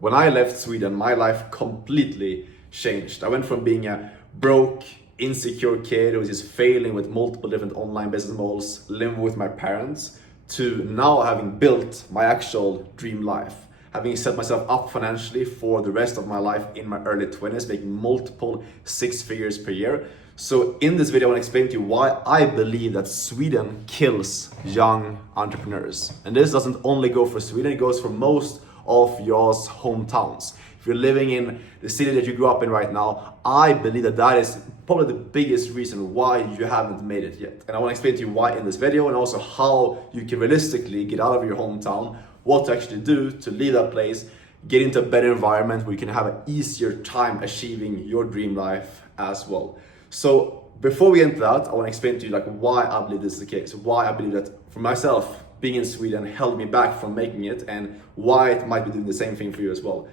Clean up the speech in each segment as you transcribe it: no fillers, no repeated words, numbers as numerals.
When I left Sweden, my life completely changed. I went from being a broke, insecure kid who was just failing with multiple different online business models, living with my parents, to now having built my actual dream life. Having set myself up financially for the rest of my life in my early 20s, making multiple six figures per year. So in this video, I want to explain to you why I believe that Sweden kills young entrepreneurs. And this doesn't only go for Sweden, it goes for most of y'all's hometowns. If you're living in the city that you grew up in right now, I believe that that is probably the biggest reason why you haven't made it yet. And I want to explain to you why in this video, and also how you can realistically get out of your hometown, what to actually do to leave that place, get into a better environment where you can have an easier time achieving your dream life as well. So before we get into that, I want to explain to you why I believe this is the case, why I believe that for myself, being in Sweden held me back from making it, and why it might be doing the same thing for you as well.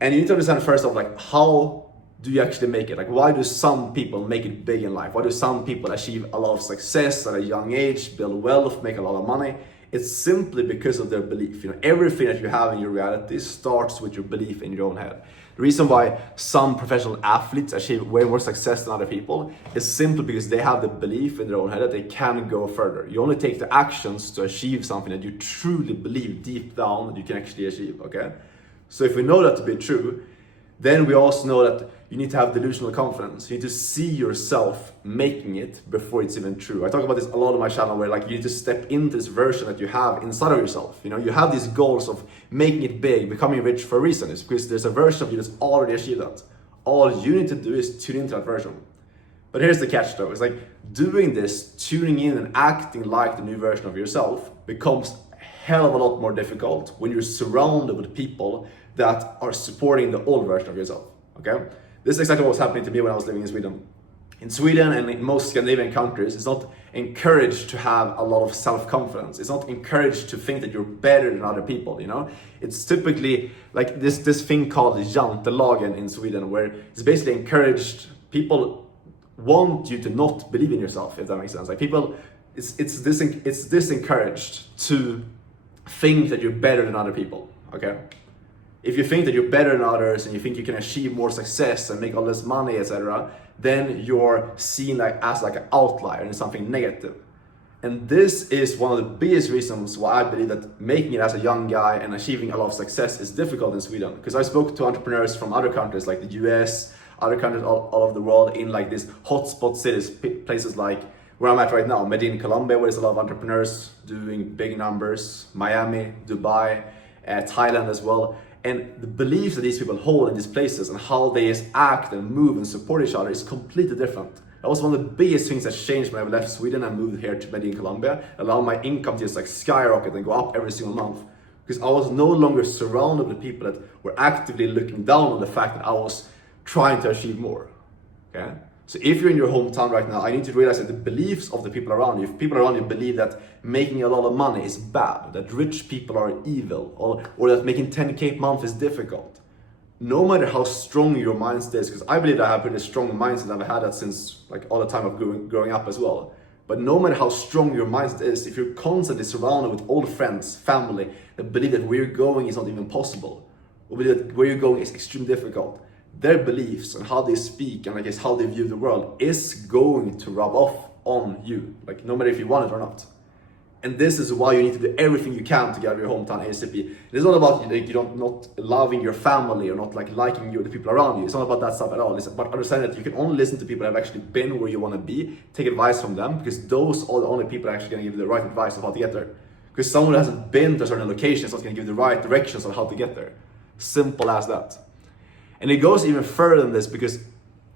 And you need to understand first off, how do you actually make it? Why do some people make it big in life? Why do some people achieve a lot of success at a young age, build wealth, make a lot of money? It's simply because of their belief. Everything that you have in your reality starts with your belief in your own head. The reason why some professional athletes achieve way more success than other people is simply because they have the belief in their own head that they can go further. You only take the actions to achieve something that you truly believe deep down that you can actually achieve, okay? So if we know that to be true, then we also know that you need to have delusional confidence. You need to see yourself making it before it's even true. I talk about this a lot on my channel where you need to step into this version that you have inside of yourself. You have these goals of making it big, becoming rich for a reason. It's because there's a version of you that's already achieved that. All you need to do is tune into that version. But here's the catch though. It's doing this, tuning in and acting like the new version of yourself becomes a hell of a lot more difficult when you're surrounded with people that are supporting the old version of yourself, okay? This is exactly what was happening to me when I was living in Sweden. In Sweden and in most Scandinavian countries, it's not encouraged to have a lot of self-confidence. It's not encouraged to think that you're better than other people, It's typically this thing called jantelagen in Sweden, where it's basically encouraged. People want you to not believe in yourself, if that makes sense. It's disencouraged to think that you're better than other people, okay? If you think that you're better than others and you think you can achieve more success and make all this money, etc., then you're seen as an outlier and something negative. And this is one of the biggest reasons why I believe that making it as a young guy and achieving a lot of success is difficult in Sweden. Because I spoke to entrepreneurs from other countries like the US, other countries all over the world in these hotspot cities, places like where I'm at right now, Medellin, Colombia, where there's a lot of entrepreneurs doing big numbers, Miami, Dubai, Thailand as well. And the beliefs that these people hold in these places and how they just act and move and support each other is completely different. That was one of the biggest things that changed when I left Sweden and moved here to Medellin, Colombia, allowing my income to just skyrocket and go up every single month. Because I was no longer surrounded with people that were actively looking down on the fact that I was trying to achieve more, okay? So if you're in your hometown right now, I need to realize that the beliefs of the people around you, if people around you believe that making a lot of money is bad, that rich people are evil, or that making 10K a month is difficult, no matter how strong your mindset is, because I believe that I have a pretty strong mindset, I've had that since all the time of growing up as well. But no matter how strong your mindset is, if you're constantly surrounded with old friends, family, that believe that where you're going is not even possible, or believe that where you're going is extremely difficult, their beliefs and how they speak and how they view the world is going to rub off on you, no matter if you want it or not. And this is why you need to do everything you can to get out of your hometown ASAP. It's not about not loving your family or not liking the people around you. It's not about that stuff at all. It's about understanding that you can only listen to people that have actually been where you want to be, take advice from them, because those are the only people that are actually going to give you the right advice of how to get there. Because someone who hasn't been to a certain location is not going to give you the right directions on how to get there. Simple as that. And it goes even further than this, because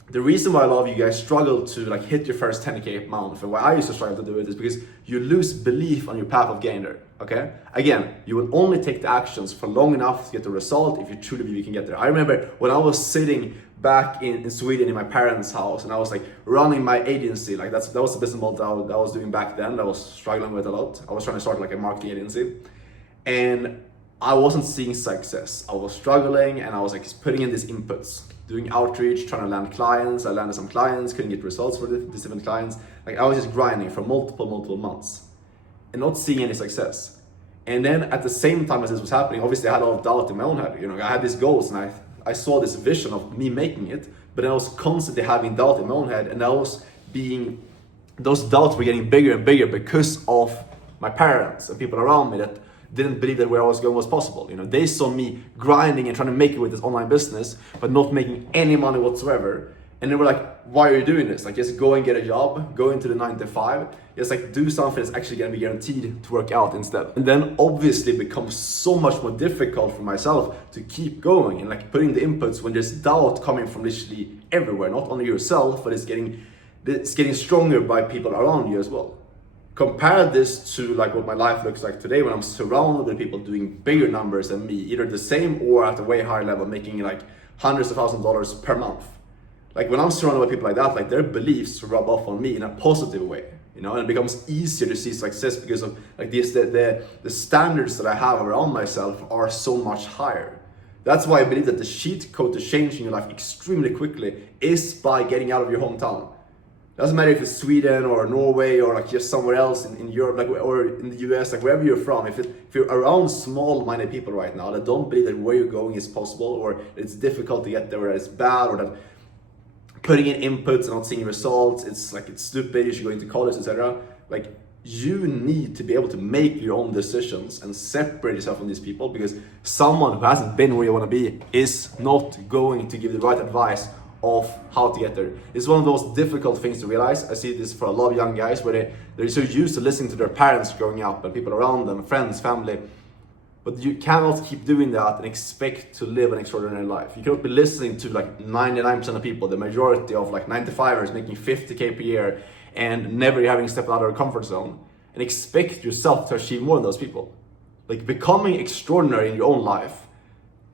the reason why a lot of you guys struggle to hit your first 10K a month, and why I used to struggle to do it, is because you lose belief on your path of getting there, okay? Again, you will only take the actions for long enough to get the result if you truly believe you can get there. I remember when I was sitting back in Sweden in my parents' house and I was running my agency, that was the business model that I was doing back then, that I was struggling with a lot. I was trying to start a marketing agency, and I wasn't seeing success. I was struggling and I was putting in these inputs, doing outreach, trying to land clients. I landed some clients, couldn't get results for these different clients. I was just grinding for multiple months and not seeing any success. And then at the same time as this was happening, obviously I had a lot of doubt in my own head. You know, I had these goals and I saw this vision of me making it, but I was constantly having doubt in my own head, and those doubts were getting bigger and bigger because of my parents and people around me that didn't believe that where I was going was possible. You know, they saw me grinding and trying to make it with this online business, but not making any money whatsoever. And they were like, why are you doing this? Like, just go and get a job, go into the 9 to 5, just like do something that's actually gonna be guaranteed to work out instead. And then obviously it becomes so much more difficult for myself to keep going and like putting the inputs when there's doubt coming from literally everywhere, not only yourself, but it's getting stronger by people around you as well. Compare this to like what my life looks like today when I'm surrounded with people doing bigger numbers than me, either the same or at a way higher level, making like hundreds of thousands of dollars per month. Like when I'm surrounded by people like that, like their beliefs rub off on me in a positive way, you know, and it becomes easier to see success because of like the standards that I have around myself are so much higher. That's why I believe that the cheat code to changing your life extremely quickly is by getting out of your hometown. Doesn't matter if it's Sweden or Norway or like just somewhere else in Europe, like, or in the US, like wherever you're from. If you're around small-minded people right now that don't believe that where you're going is possible, or it's difficult to get there, or it's bad, or that putting in inputs and not seeing results, it's stupid, you should go into college, etc. Like, you need to be able to make your own decisions and separate yourself from these people, because someone who hasn't been where you want to be is not going to give the right advice of how to get there. It's one of those difficult things to realize. I see this for a lot of young guys where they're so used to listening to their parents growing up and people around them, friends, family. But you cannot keep doing that and expect to live an extraordinary life. You cannot be listening to like 99% of people, the majority of like 9-to-5ers making 50K per year and never having stepped out of their comfort zone, and expect yourself to achieve more than those people. Like, becoming extraordinary in your own life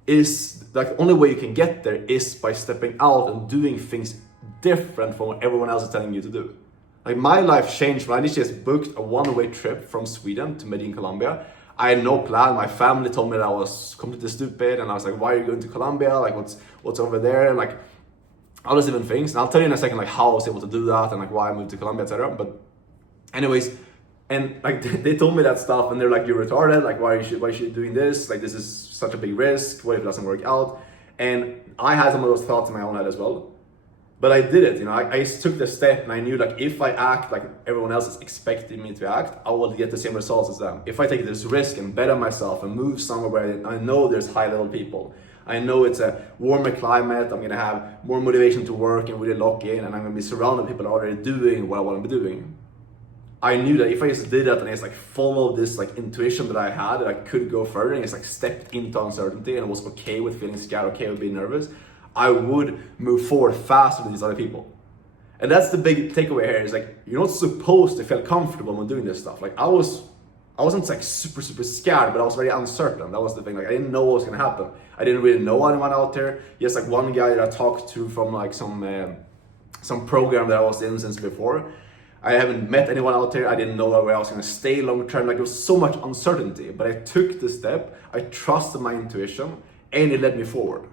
is like the only way you can get there is by stepping out and doing things different from what everyone else is telling you to do. Like, my life changed when I literally just booked a one-way trip from Sweden to Medellin, Colombia. I had no plan. My family told me that I was completely stupid, and I was like, why are you going to Colombia? Like, what's over there? Like, all those different things. And I'll tell you in a second like how I was able to do that and like why I moved to Colombia, etc. But anyways, and like they told me that stuff, and they're like, you're retarded, like why are you doing this? Like, this is such a big risk, what if it doesn't work out? And I had some of those thoughts in my own head as well. But I did it, you know, I took the step, and I knew like if I act like everyone else is expecting me to act, I will get the same results as them. If I take this risk and bet on myself and move somewhere where I know there's high level people, I know it's a warmer climate, I'm gonna have more motivation to work and really lock in, and I'm gonna be surrounded by people already doing what I wanna be doing. I knew that if I just did that and I just like followed this like intuition that I had, that I could go further, and just like stepped into uncertainty and was okay with feeling scared, okay with being nervous, I would move forward faster than these other people. And that's the big takeaway here, is like, you're not supposed to feel comfortable when doing this stuff. Like, I wasn't like super scared, but I was very uncertain. That was the thing. Like, I didn't know what was gonna happen. I didn't really know anyone out there. Just like one guy that I talked to from like some program that I was in since before. I haven't met anyone out there. I didn't know where I was gonna stay long term. Like, there was so much uncertainty, but I took the step. I trusted my intuition, and it led me forward.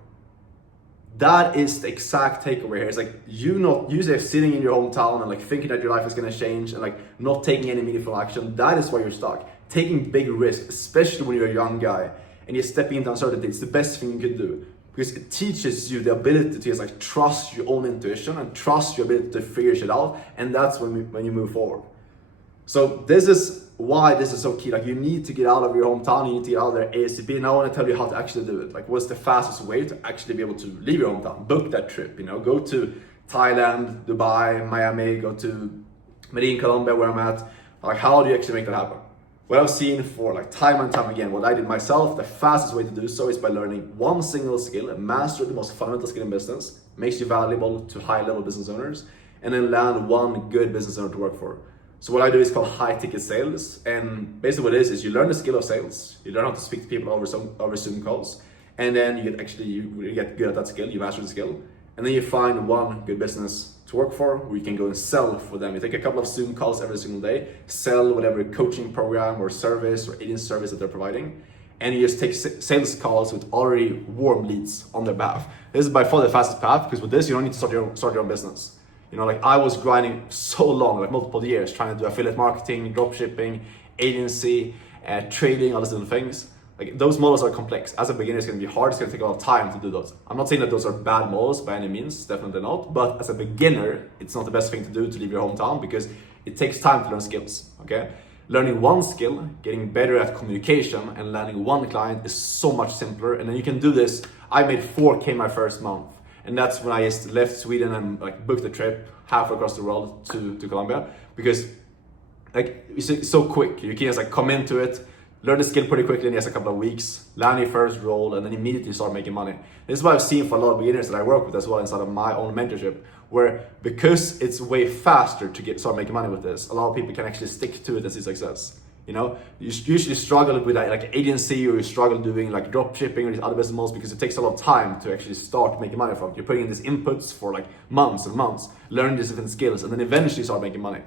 That is the exact takeaway here. It's like, you just sitting in your hometown and like thinking that your life is gonna change and like not taking any meaningful action. That is why you're stuck. Taking big risks, especially when you're a young guy and you're stepping into uncertainty, it's the best thing you can do, because it teaches you the ability to just like trust your own intuition and trust your ability to figure shit out, and that's when you move forward. So this is why this is so key. Like, you need to get out of your hometown, you need to get out of there ASAP. And I want to tell you how to actually do it. Like, what's the fastest way to actually be able to leave your hometown? Book that trip, you know, go to Thailand, Dubai, Miami, go to Medellin, Colombia, where I'm at. Like, how do you actually make that happen? What I've seen for like time and time again, what I did myself, the fastest way to do so is by learning one single skill, and master the most fundamental skill in business, makes you valuable to high level business owners, and then land one good business owner to work for. So what I do is called high ticket sales, and basically what it is you learn the skill of sales, you learn how to speak to people over Zoom calls, and then you get good at that skill, you master the skill, and then you find one good business to work for where you can go and sell for them. You take a couple of Zoom calls every single day, sell whatever coaching program or service or agent service that they're providing, and you just take sales calls with already warm leads on their behalf. This is by far the fastest path, because with this you don't need to start your own business. You know, like, I was grinding so long, like multiple years, trying to do affiliate marketing, drop shipping, agency, trading, all these different things. Like those models are complex. As a beginner, it's going to be hard. It's going to take a lot of time to do those. I'm not saying that those are bad models by any means, definitely not. But as a beginner, it's not the best thing to do to leave your hometown because it takes time to learn skills. Okay, learning one skill, getting better at communication, and landing one client is so much simpler. And then you can do this. I made 4K my first month, and that's when I just left Sweden and like booked a trip halfway across the world to Colombia because like it's so quick. You can just like come into it, learn the skill pretty quickly in just a couple of weeks, land your first role, and then immediately start making money. This is what I've seen for a lot of beginners that I work with as well inside of my own mentorship, where because it's way faster to start making money with this, a lot of people can actually stick to it and see success. You know, you usually struggle with like agency, or you struggle doing like drop shipping or these other business models because it takes a lot of time to actually start making money from it. You're putting in these inputs for like months and months, learning these different skills, and then eventually start making money.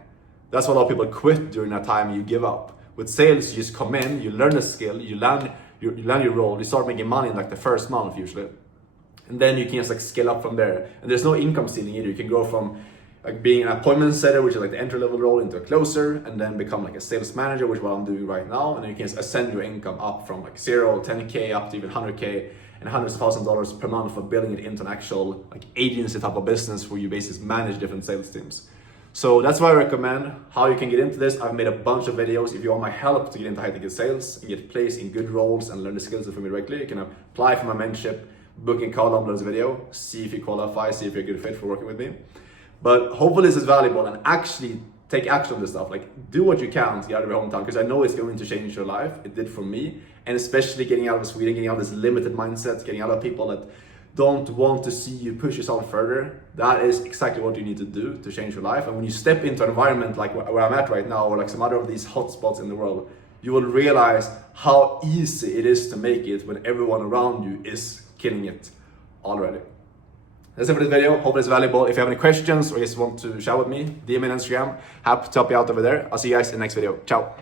That's why a lot of people quit during that time. You give up. With sales, you just come in, you learn the skill, you land your role, you start making money in like the first month usually. And then you can just like scale up from there. And there's no income ceiling either. You can go from like being an appointment setter, which is like the entry level role, into a closer, and then become like a sales manager, which is what I'm doing right now. And then you can just ascend your income up from like 0, 10K up to even 100K and hundreds of thousands of dollars per month for building it into an actual like agency type of business where you basically manage different sales teams. So that's why I recommend how you can get into this. I've made a bunch of videos. If you want my help to get into high ticket sales and get placed in good roles and learn the skills from me directly, you can apply for my mentorship, book and call down below this video, see if you qualify, see if you're a good fit for working with me. But hopefully this is valuable and actually take action on this stuff. Like do what you can to get out of your hometown because I know it's going to change your life. It did for me. And especially getting out of Sweden, getting out of this limited mindset, getting out of people that don't want to see you push yourself further. That is exactly what you need to do to change your life. And when you step into an environment like where I'm at right now, or like some other of these hotspots in the world, you will realize how easy it is to make it when everyone around you is killing it already. That's it for this video. Hope it's valuable. If you have any questions or just want to chat with me, DM me on Instagram. Happy to help you out over there. I'll see you guys in the next video. Ciao.